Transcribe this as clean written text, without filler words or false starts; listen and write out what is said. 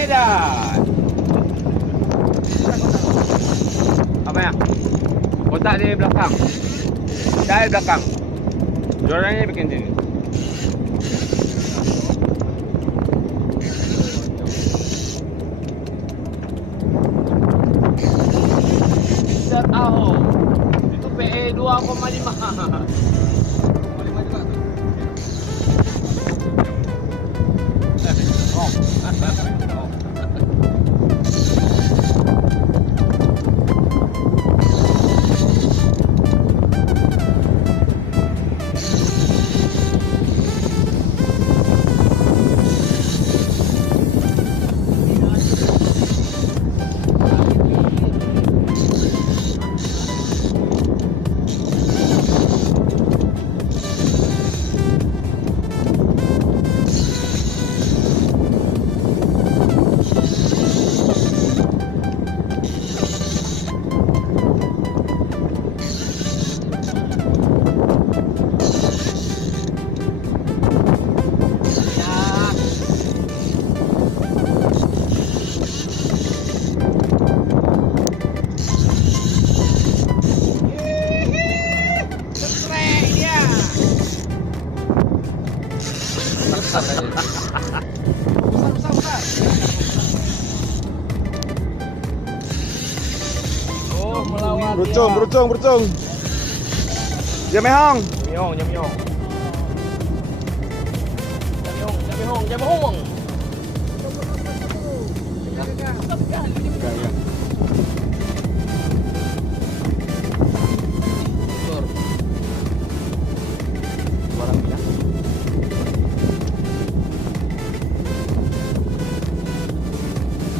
Edan. Apa ya? Kotak dia belakang. Saya belakang. Diorangnya bikin sini. Bisa tahu. Itu PE 2,5. Besar. Oh, melawan. Berucung. Dia mehong. Jamihong.